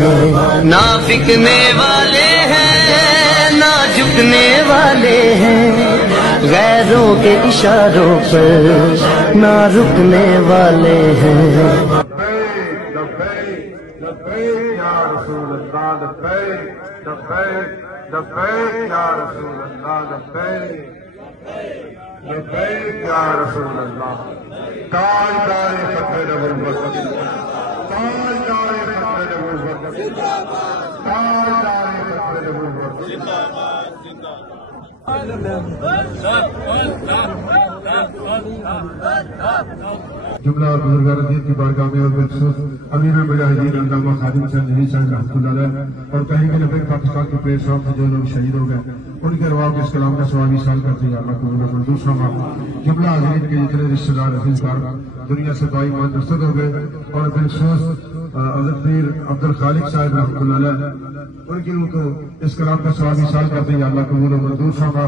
हैं, ना फिकने वाले हैं ना झुकने वाले हैं, गैरों के इशारों पर ना रुकने वाले हैं। जुमला और बुजुर्गान दीन की बारगाह में और बिलखुसूस अमीर मुजाहिदीन अल्लामा खादिम हुसैन नबी साहब रहमतुल्लाह अलैह और कहीं के नबी पाकिस्तान के प्रेस साहब से जो लोग शहीद हो गए उनके अरवाह के इस कलाम का सवाबी साल करते हैं अल्लाह को मंजूर फरमा। जुमला हाज़रीन के जितने रिश्तेदार अज़ीज़गार दुनिया से बाईमान रुखसत हो गए और बिलखुसूस हज़रत पीर अब्दुल खालिक साहब रहमतुल्लाह अलैह उनकी रूह को इस कलाम का सवाबी साल करते हैं अल्लाह कबूल और मंजूर फरमा।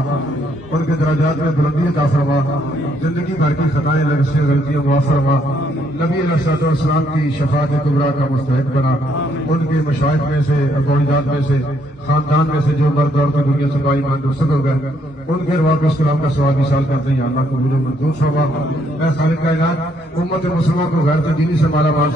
उनके दराजात में बुलंदी अता फरमा, जिंदगी भर की खताएं लग़ज़ियां गलतियां माफ़ फरमा, नबी अलैहिस्सलाम की शफ़ाअत कुबरा का मुस्तहिक़ बना। उनके मशाइख़ में से अक़वालिदात में से खानदान में से जो मर्द औरतें दुनिया से बाईमान रुखसत हो गए उनके अरवाह को इस कलाम का सवाबी साल करते हैं अल्लाह कबूल और मंजूर फरमा। ऐ खालिक़ कायनात उम्मत मुस्लिमा को गैरत दीनी से माला माल